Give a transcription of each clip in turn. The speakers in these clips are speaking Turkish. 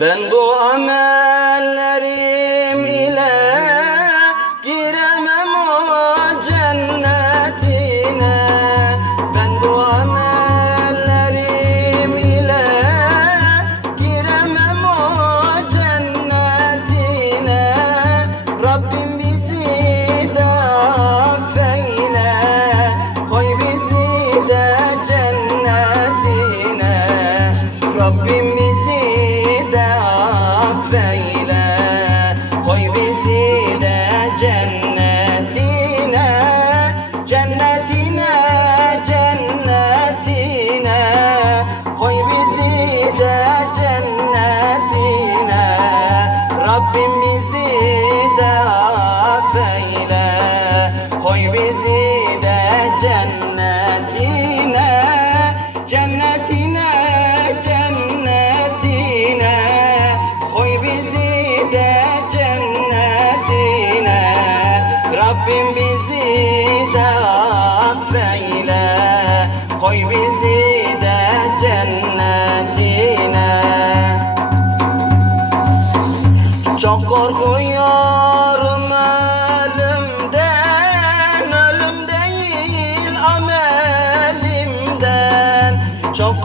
Ben bu amellerim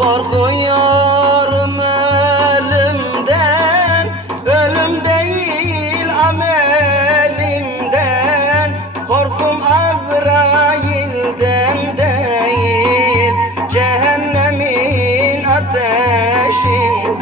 korkuyorum ölümden Ölüm değil amelimden. Korkum Azrail'den değil Cehennemin ateşinden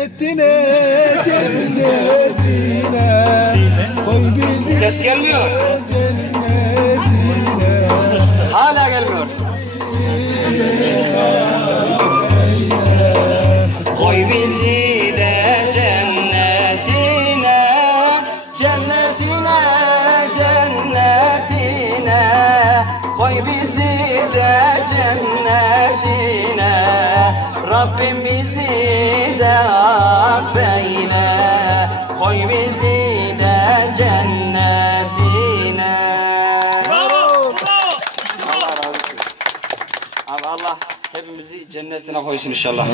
Cennetine, cennetine Koy bizi Ses gelmiyor. cennetine Hala gelmiyor. Koy bizi de cennetine, cennetine, cennetine. Koy bizi de cennetine. Rabbim bizi affeyle. Koy bizi de cennetine. Bravo. Bravo. Allah razı olsun. Abi Allah hepimizi cennetine koysun inşallah.